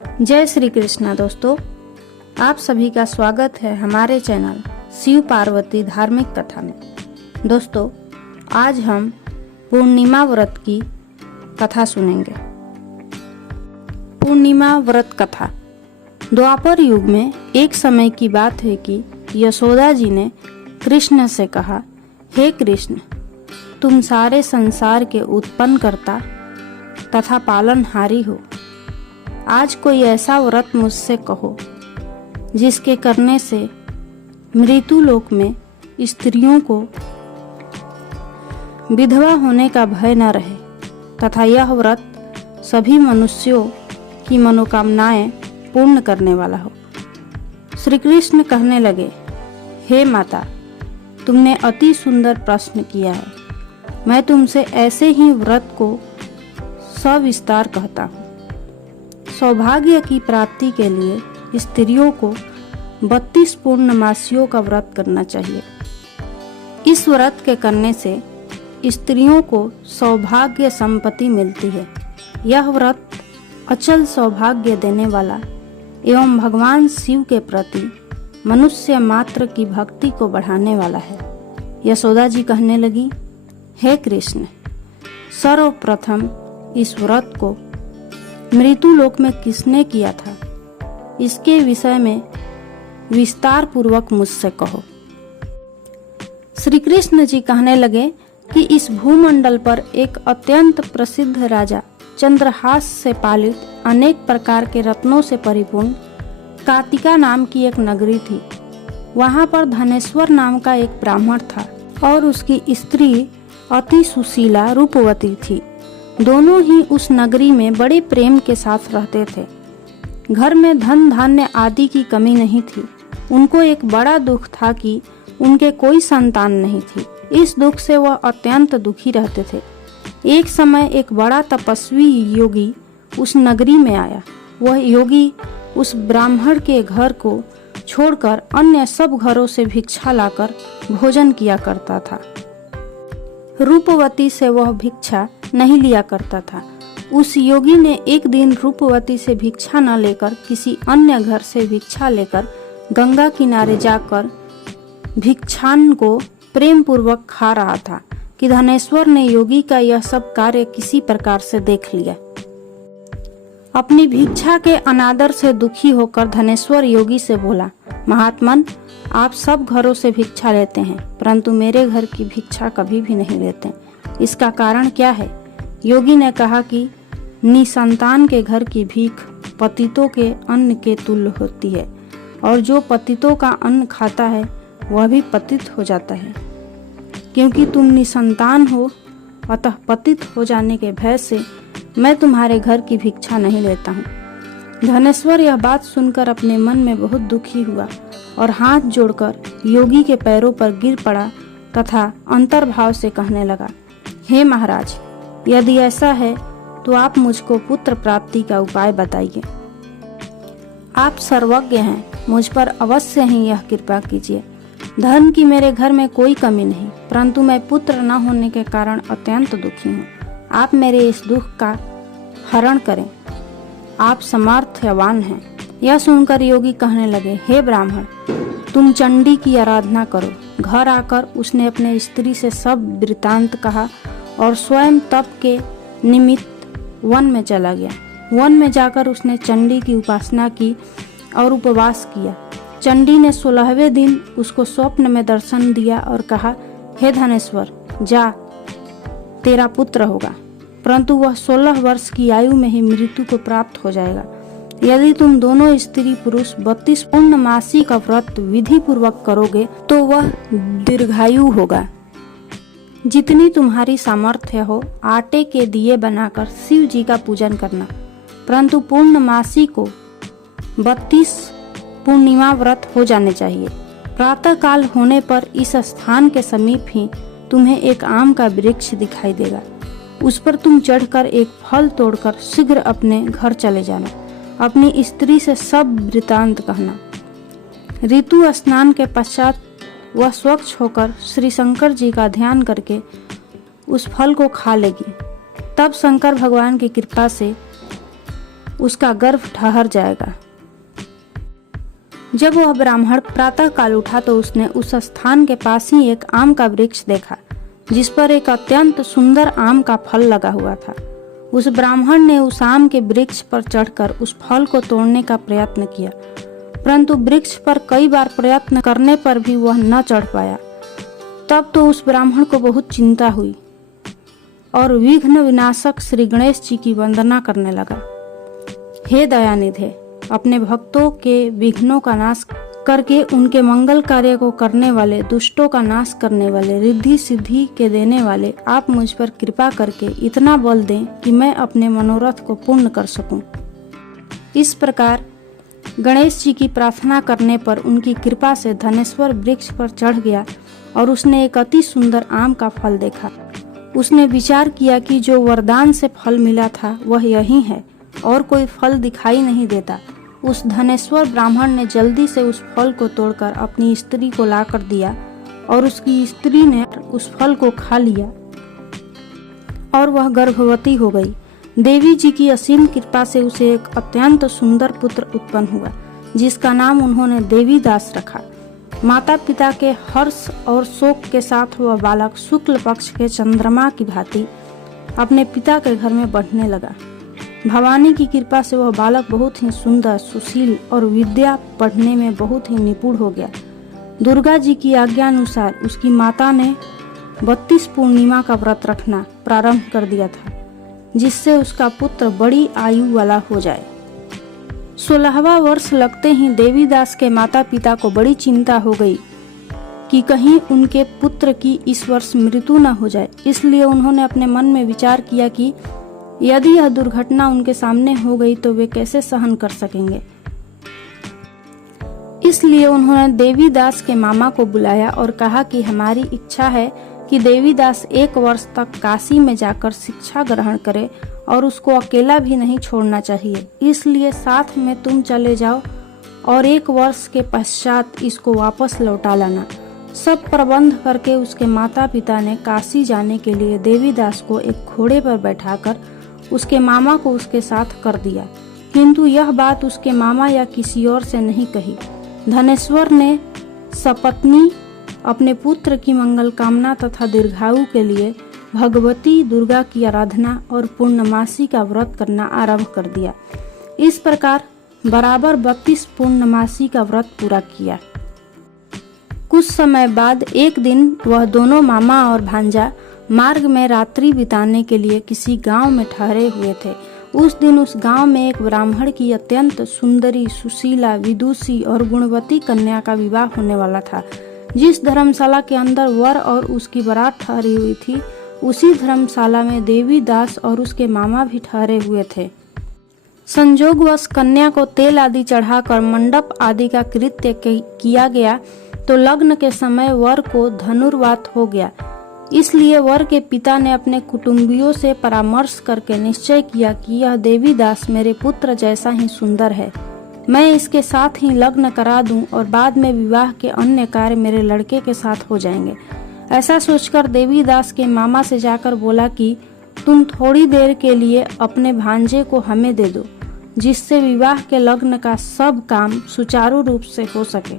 जय श्री कृष्णा दोस्तों, आप सभी का स्वागत है हमारे चैनल शिव पार्वती धार्मिक कथा में। दोस्तों, आज हम पूर्णिमा व्रत की कथा सुनेंगे। पूर्णिमा व्रत कथा। द्वापर युग में एक समय की बात है कि यशोदा जी ने कृष्ण से कहा, हे कृष्ण, तुम सारे संसार के उत्पन्नकर्ता तथा पालनहारी हो। आज कोई ऐसा व्रत मुझसे कहो जिसके करने से मृत्यु लोक में स्त्रियों को विधवा होने का भय न रहे तथा यह व्रत सभी मनुष्यों की मनोकामनाएं पूर्ण करने वाला हो। श्री कृष्ण कहने लगे, हे माता, तुमने अति सुंदर प्रश्न किया है। मैं तुमसे ऐसे ही व्रत को सविस्तार कहता हूँ। सौभाग्य की प्राप्ति के लिए स्त्रियों को 32 पूर्णमासियों का व्रत करना चाहिए। इस व्रत के करने से स्त्रियों को सौभाग्य संपत्ति मिलती है। यह व्रत अचल सौभाग्य देने वाला एवं भगवान शिव के प्रति मनुष्य मात्र की भक्ति को बढ़ाने वाला है। यशोदा जी कहने लगी, हे कृष्ण, सर्वप्रथम इस व्रत को मृत्यु लोक में किसने किया था, इसके विषय में विस्तार पूर्वक मुझसे कहो। श्री कृष्ण जी कहने लगे कि इस भूमंडल पर एक अत्यंत प्रसिद्ध राजा चंद्रहास से पालित अनेक प्रकार के रत्नों से परिपूर्ण कार्तिका नाम की एक नगरी थी। वहां पर धनेश्वर नाम का एक ब्राह्मण था और उसकी स्त्री अति सुशीला रूपवती थी। दोनों ही उस नगरी में बड़े प्रेम के साथ रहते थे। घर में धन धान्य आदि की कमी नहीं थी। उनको एक बड़ा दुख था कि उनके कोई संतान नहीं थी। इस दुख से वह अत्यंत दुखी रहते थे। एक समय एक बड़ा तपस्वी योगी उस नगरी में आया। वह योगी उस ब्राह्मण के घर को छोड़कर अन्य सब घरों से भिक्षा लाकर भोजन किया करता था। रूपवती से वह भिक्षा नहीं लिया करता था। उस योगी ने एक दिन रूपवती से भिक्षा न लेकर किसी अन्य घर से भिक्षा लेकर गंगा किनारे जाकर भिक्षान को प्रेम पूर्वक खा रहा था कि धनेश्वर ने योगी का यह सब कार्य किसी प्रकार से देख लिया। अपनी भिक्षा के अनादर से दुखी होकर धनेश्वर योगी से बोला, महात्मन, आप सब घरों से भिक्षा लेते हैं परंतु मेरे घर की भिक्षा कभी भी नहीं लेते। इसका कारण क्या है? योगी ने कहा कि निसंतान के घर की भीख पतितों के अन्न के तुल्य होती है और जो पतितों का अन्न खाता है वह भी पतित हो जाता है। क्योंकि तुम निसंतान हो, अतः पतित हो जाने के भय से मैं तुम्हारे घर की भिक्षा नहीं लेता हूँ। धनेश्वर यह बात सुनकर अपने मन में बहुत दुखी हुआ और हाथ जोड़कर योगी के पैरों पर गिर पड़ा तथा अंतर्भाव से कहने लगा, हे महाराज, यदि ऐसा है तो आप मुझको पुत्र प्राप्ति का उपाय बताइए। आप सर्वज्ञ हैं, मुझ पर अवश्य ही यह कृपा कीजिए। धन की मेरे घर में कोई कमी नहीं, परंतु मैं पुत्र न होने के कारण अत्यंत दुखी हूँ। आप मेरे इस दुख का हरण करें। आप समर्थवान हैं। यह सुनकर योगी कहने लगे, हे ब्राह्मण, तुम चंडी की आराधना करो। घर आकर उसने अपने स्त्री से सब वृतांत कहा और स्वयं तप के निमित्त वन में चला गया। वन में जाकर उसने चंडी की उपासना की और उपवास किया। चंडी ने 16वें दिन उसको स्वप्न में दर्शन दिया और कहा, हे धनेश्वर, जा, तेरा पुत्र होगा, परंतु वह 16 वर्ष की आयु में ही मृत्यु को प्राप्त हो जाएगा। यदि तुम दोनों स्त्री पुरुष 32 पूर्णमासी का व्रत विधि पूर्वक करोगे तो वह दीर्घायु होगा। जितनी तुम्हारी सामर्थ्य हो आटे के दिए बनाकर शिव जी का पूजन करना, परंतु पूर्णमासी को 32 पूर्णिमा व्रत हो जाने चाहिए। प्रातः काल होने पर इस स्थान के समीप ही तुम्हें एक आम का वृक्ष दिखाई देगा। उस पर तुम चढ़कर एक फल तोड़कर शीघ्र अपने घर चले जाना। अपनी स्त्री से सब वृतांत कहना। ऋतु स्नान के पश्चात वह स्वच्छ होकर श्री शंकर जी का ध्यान करके उस फल को खा लेगी। तब शंकर भगवान की कृपा से उसका गर्भ ठहर जाएगा। जब वह ब्राह्मण प्रातः काल उठा तो उसने उस स्थान के पास ही एक आम का वृक्ष देखा जिस पर एक अत्यंत सुंदर आम का फल लगा हुआ था। उस ब्राह्मण ने उस आम के वृक्ष पर चढ़कर उस फल को तोड़ने का प्रयत्न किया, परंतु वृक्ष पर कई बार प्रयत्न करने पर भी वह न चढ़ पाया। तब तो उस ब्राह्मण को बहुत चिंता हुई और विघ्न विनाशक श्री गणेश जी की वंदना करने लगा। हे दयानिधे, अपने भक्तों के विघ्नों का नाश करके उनके मंगल कार्य को करने वाले, दुष्टों का नाश करने वाले, रिद्धि सिद्धि के देने वाले, आप मुझ पर कृपा करके इतना बल दें कि मैं अपने मनोरथ को पूर्ण कर सकूं। इस प्रकार गणेश जी की प्रार्थना करने पर उनकी कृपा से धनेश्वर वृक्ष पर चढ़ गया और उसने एक अति सुंदर आम का फल देखा। उसने विचार किया कि जो वरदान से फल मिला था वह यही है और कोई फल दिखाई नहीं देता। उस धनेश्वर ब्राह्मण ने जल्दी से उस फल को तोड़कर अपनी स्त्री को लाकर दिया और उसकी स्त्री ने उस फल को खा लिया और वह गर्भवती हो गई। देवी जी की असीम कृपा से उसे एक अत्यंत सुंदर पुत्र उत्पन्न हुआ जिसका नाम उन्होंने देवीदास रखा। माता पिता के हर्ष और शोक के साथ वह बालक शुक्ल पक्ष के चंद्रमा की भांति अपने पिता के घर में बढ़ने लगा। भवानी की कृपा से वह बालक बहुत ही सुंदर, सुशील और विद्या पढ़ने में बहुत ही निपुण हो गया। दुर्गा जी की आज्ञा अनुसार उसकी माता ने 32 पूर्णिमा का व्रत रखना प्रारंभ कर दिया था जिससे उसका पुत्र बड़ी आयु वाला हो जाए। 16वां वर्ष लगते ही देवीदास के माता पिता को बड़ी चिंता हो गई कि कहीं उनके पुत्र की इस वर्ष मृत्यु न हो जाए। इसलिए उन्होंने अपने मन में विचार किया कि यदि यह दुर्घटना उनके सामने हो गई तो वे कैसे सहन कर सकेंगे। इसलिए उन्होंने देवीदास के मामा को बुलाया और कहा कि हमारी इच्छा है कि देवीदास 1 वर्ष तक काशी में जाकर शिक्षा ग्रहण करे और उसको अकेला भी नहीं छोड़ना चाहिए। इसलिए साथ में तुम चले जाओ और 1 वर्ष के पश्चात इसको वापस लौटा लाना। सब प्रबंध करके उसके माता पिता ने काशी जाने के लिए देवीदास को एक घोड़े पर बैठाकर उसके मामा को उसके साथ कर दिया, किंतु यह बात उसके मामा या किसी और से नहीं कही। धनेश्वर ने सपत्नी अपने पुत्र की मंगल कामना तथा दीर्घायु के लिए भगवती दुर्गा की आराधना और पूर्णमासी का व्रत करना आरंभ कर दिया। इस प्रकार बराबर 32 पूर्णमासी का व्रत पूरा किया। कुछ समय बाद एक दिन वह दोनों मामा और भांजा मार्ग में रात्रि बिताने के लिए किसी गांव में ठहरे हुए थे। उस दिन उस गांव में एक ब्राह्मण की अत्यंत सुंदरी, सुशीला, विदुषी और गुणवती कन्या का विवाह होने वाला था। जिस धर्मशाला के अंदर वर और उसकी बारात ठहरी हुई थी उसी धर्मशाला में देवीदास और उसके मामा भी ठहरे हुए थे। संजोगवश कन्या को तेल आदि चढ़ाकर मंडप आदि का कृत्य किया गया तो लग्न के समय वर को धनुर्वात हो गया। इसलिए वर के पिता ने अपने कुटुंबियों से परामर्श करके निश्चय किया कि यह देवीदास मेरे पुत्र जैसा ही सुंदर है, मैं इसके साथ ही लग्न करा दूं और बाद में विवाह के अन्य कार्य मेरे लड़के के साथ हो जाएंगे। ऐसा सोचकर देवीदास के मामा से जाकर बोला कि तुम थोड़ी देर के लिए अपने भांजे को हमें दे दो जिससे विवाह के लग्न का सब काम सुचारू रूप से हो सके।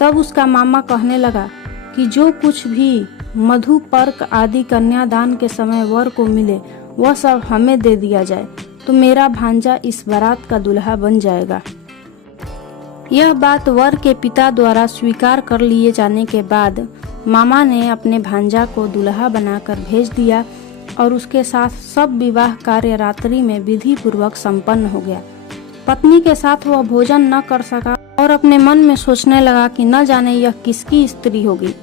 तब उसका मामा कहने लगा कि जो कुछ भी मधु पर्क आदि कन्यादान के समय वर को मिले वह सब हमें दे दिया जाए तो मेरा भांजा इस बारात का दूल्हा बन जाएगा। यह बात वर के पिता द्वारा स्वीकार कर लिए जाने के बाद मामा ने अपने भांजा को दूल्हा बनाकर भेज दिया और उसके साथ सब विवाह कार्य रात्रि में विधि पूर्वक संपन्न हो गया। पत्नी के साथ वह भोजन न कर सका और अपने मन में सोचने लगा कि न जाने यह किसकी स्त्री होगी।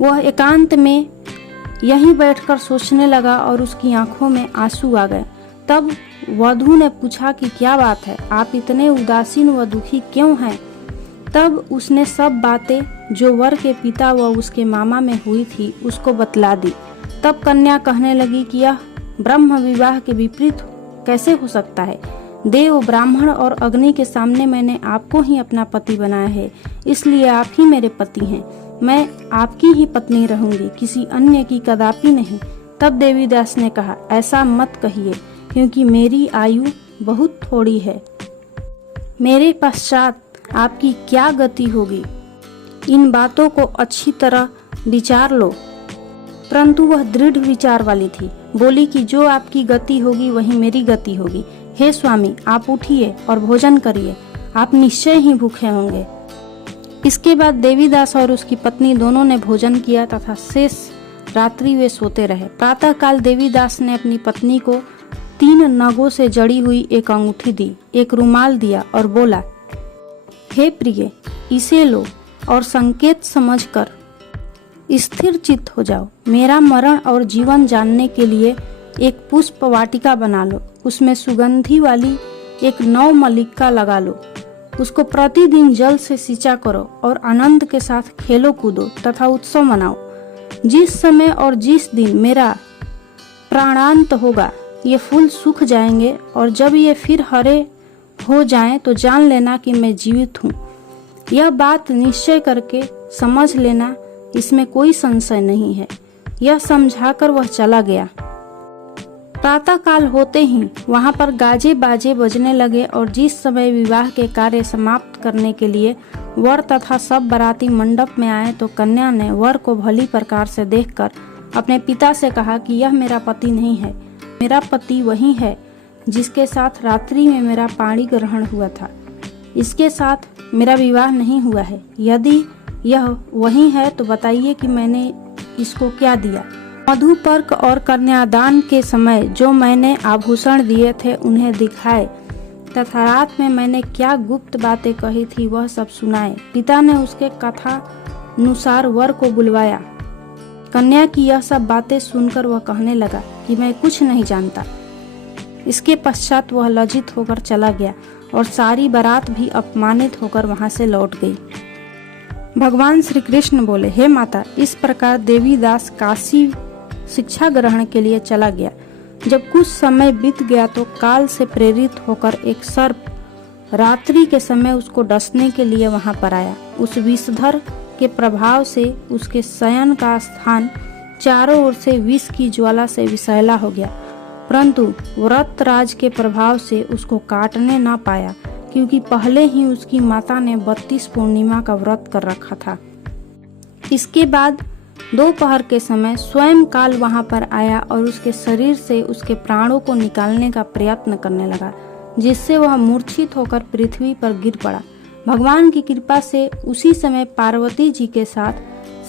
वह एकांत में यहीं बैठकर सोचने लगा और उसकी आंखों में आंसू आ गए। तब वधू ने पूछा कि क्या बात है, आप इतने उदासीन व दुखी क्यों हैं? तब उसने सब बातें जो वर के पिता व उसके मामा में हुई थी उसको बतला दी। तब कन्या कहने लगी कि यह ब्रह्म विवाह के विपरीत कैसे हो सकता है। देव, ब्राह्मण और अग्नि के सामने मैंने आपको ही अपना पति बनाया है, इसलिए आप ही मेरे पति हैं। मैं आपकी ही पत्नी रहूंगी, किसी अन्य की कदापि नहीं। तब देवीदास ने कहा, ऐसा मत कहिए, क्योंकि मेरी आयु बहुत थोड़ी है। मेरे पश्चात आपकी क्या गति होगी, इन बातों को अच्छी तरह विचार लो। परंतु वह दृढ़ विचार वाली थी। बोली कि जो आपकी गति होगी वही मेरी गति होगी। हे स्वामी, आप उठिए और भोजन करिए, आप निश्चय ही भूखे होंगे। इसके बाद देवीदास और उसकी पत्नी दोनों ने भोजन किया तथा शेष रात्रि वे सोते रहे। प्रातः काल देवीदास ने अपनी पत्नी को 3 नगों से जड़ी हुई एक अंगूठी दी, एक रुमाल दिया और बोला, हे प्रिय, इसे लो और संकेत समझकर स्थिर चित्त हो जाओ। मेरा मरण और जीवन जानने के लिए एक पुष्प वाटिका बना लो, उसमें सुगंधी वाली एक नवमल्लिका लगा लो, उसको प्रतिदिन जल से सिंचा करो और आनंद के साथ खेलो कूदो तथा उत्सव मनाओ। जिस समय और जिस दिन मेरा प्राणांत होगा ये फूल सूख जाएंगे और जब ये फिर हरे हो जाएं तो जान लेना कि मैं जीवित हूँ। यह बात निश्चय करके समझ लेना, इसमें कोई संशय नहीं है। यह समझाकर वह चला गया। प्रातः काल होते ही वहां पर गाजे बाजे बजने लगे और जिस समय विवाह के कार्य समाप्त करने के लिए वर तथा सब बाराती मंडप में आए तो कन्या ने वर को भली प्रकार से देखकर अपने पिता से कहा कि यह मेरा पति नहीं है, मेरा पति वही है जिसके साथ रात्रि में मेरा पाणी ग्रहण हुआ था। इसके साथ मेरा विवाह नहीं हुआ है। यदि यह वही है तो बताइए कि मैंने इसको क्या दिया। मधुपर्क और कन्यादान के समय जो मैंने आभूषण दिए थे उन्हें दिखाए तथा रात में मैंने क्या गुप्त बातें कही थी वह सब सुनाए। पिता ने उसके कथा अनुसार वर को बुलवाया। कन्या की यह सब बातें सुनकर वह कहने लगा कि मैं कुछ नहीं जानता। इसके पश्चात वह लज्जित होकर चला गया और सारी बारात भी अपमानित होकर वहां से लौट गई। भगवान श्री कृष्ण बोले, हे माता, इस प्रकार देवीदास काशी शिक्षा ग्रहण के लिए चला गया। जब कुछ समय बीत गया तो काल से प्रेरित होकर एक सर्प रात्रि के समय उसको डसने के लिए वहां पर आया। उस विषधर के प्रभाव से उसके शयन का स्थान चारों ओर से विष की ज्वाला से विषैला हो गया, परंतु व्रतराज के प्रभाव से उसको काटने न पाया, क्योंकि पहले ही उसकी माता ने 32 पूर्णिमा का व्रत कर रखा था। इसके बाद दोपहर के समय स्वयं काल वहां पर आया और उसके शरीर से उसके प्राणों को निकालने का प्रयत्न करने लगा, जिससे वह मूर्छित होकर पृथ्वी पर गिर पड़ा। भगवान की कृपा से उसी समय पार्वती जी के साथ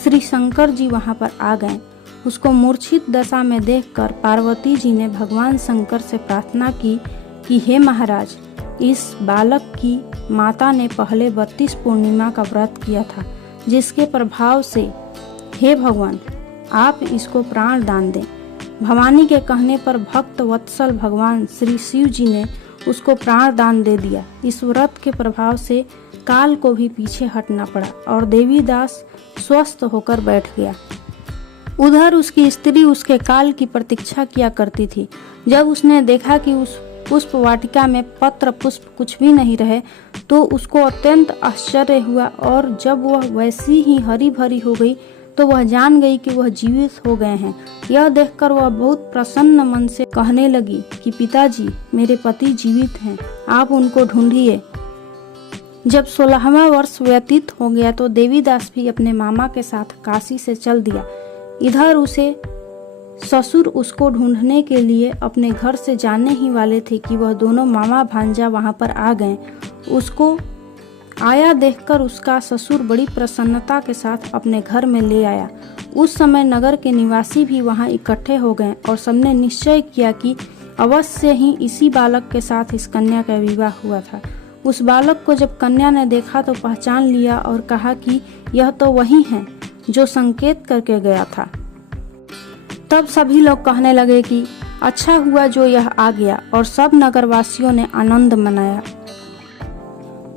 श्री शंकर जी वहां पर आ गए। उसको मूर्छित दशा में देखकर पार्वती जी ने भगवान शंकर से प्रार्थना की कि हे महाराज, इस बालक की माता ने पहले 32 पूर्णिमा का व्रत किया था, जिसके प्रभाव से हे भगवान आप इसको प्राण दान दें। भवानी के कहने पर भक्त वत्सल भगवान श्री शिव जी ने उसको प्राण दान दे दिया। इस व्रत के प्रभाव से काल को भी पीछे हटना पड़ा और देवीदास स्वस्थ होकर बैठ गया। उधर उसकी स्त्री उसके काल की प्रतीक्षा किया करती थी। जब उसने देखा कि उस पुष्प वाटिका में पत्र पुष्प कुछ भी नहीं रहे तो उसको अत्यंत आश्चर्य हुआ और जब वह वैसी ही हरी भरी हो गई तो वह जान गई कि वह जीवित हो गए हैं। यह देखकर वह बहुत प्रसन्न मन से कहने लगी कि पिताजी, मेरे पति जीवित हैं, आप उनको ढूंढिए। जब 16वां वर्ष व्यतीत हो गया तो देवीदास भी अपने मामा के साथ काशी से चल दिया। इधर उसे ससुर उसको ढूंढने के लिए अपने घर से जाने ही वाले थे कि वह दोनों मामा भांजा वहां पर आ गए। उसको आया देखकर उसका ससुर बड़ी प्रसन्नता के साथ अपने घर में ले आया। उस समय नगर के निवासी भी वहां इकट्ठे हो गए और सबने निश्चय किया कि अवश्य ही इसी बालक के साथ इस कन्या का विवाह हुआ था। उस बालक को जब कन्या ने देखा तो पहचान लिया और कहा कि यह तो वही है जो संकेत करके गया था। तब सभी लोग कहने लगे कि अच्छा हुआ जो यह आ गया, और सब नगरवासियों ने आनंद मनाया।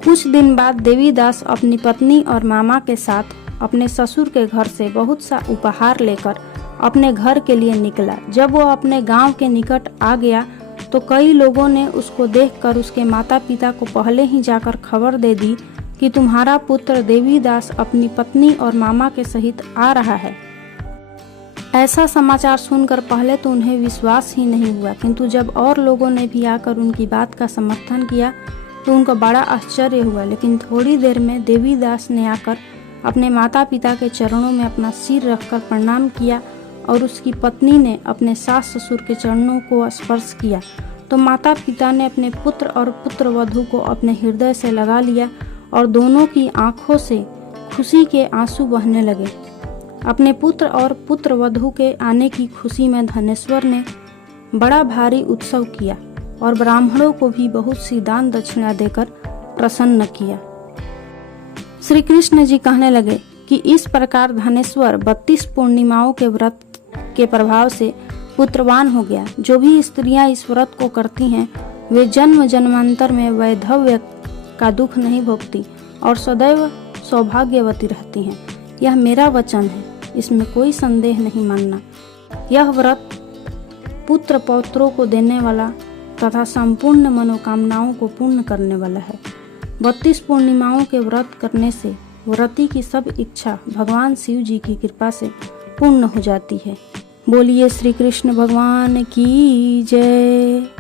कुछ दिन बाद देवीदास अपनी पत्नी और मामा के साथ अपने ससुर के घर से बहुत सा उपहार लेकर अपने घर के लिए निकला। जब वह अपने गांव के निकट आ गया तो कई लोगों ने उसको देखकर उसके माता पिता को पहले ही जाकर खबर दे दी कि तुम्हारा पुत्र देवीदास अपनी पत्नी और मामा के सहित आ रहा है। ऐसा समाचार सुनकर पहले तो उन्हें विश्वास ही नहीं हुआ, किंतु जब और लोगों ने भी आकर उनकी बात का समर्थन किया तो उनको बड़ा आश्चर्य हुआ। लेकिन थोड़ी देर में देवीदास ने आकर अपने माता पिता के चरणों में अपना सिर रखकर प्रणाम किया और उसकी पत्नी ने अपने सास ससुर के चरणों को स्पर्श किया तो माता पिता ने अपने पुत्र और पुत्रवधू को अपने हृदय से लगा लिया और दोनों की आंखों से खुशी के आंसू बहने लगे। अपने पुत्र और पुत्रवधू के आने की खुशी में धनेश्वर ने बड़ा भारी उत्सव किया और ब्राह्मणों को भी बहुत सी दान दक्षिणा देकर प्रसन्न किया। श्री कृष्ण जी कहने लगे कि इस प्रकार धनेश्वर 32 पूर्णिमाओं के व्रत के प्रभाव से पुत्रवान हो गया। जो भी स्त्रियां इस व्रत को करती हैं वे जन्म जन्मांतर में वैधव्य का दुख नहीं भोगती और सदैव सौभाग्यवती रहती हैं। यह मेरा वचन है, इसमें कोई संदेह नहीं मानना। यह व्रत पुत्र पौत्रों को देने वाला तथा संपूर्ण मनोकामनाओं को पूर्ण करने वाला है। 32 पूर्णिमाओं के व्रत करने से व्रती की सब इच्छा भगवान शिव जी की कृपा से पूर्ण हो जाती है। बोलिए श्री कृष्ण भगवान की जय।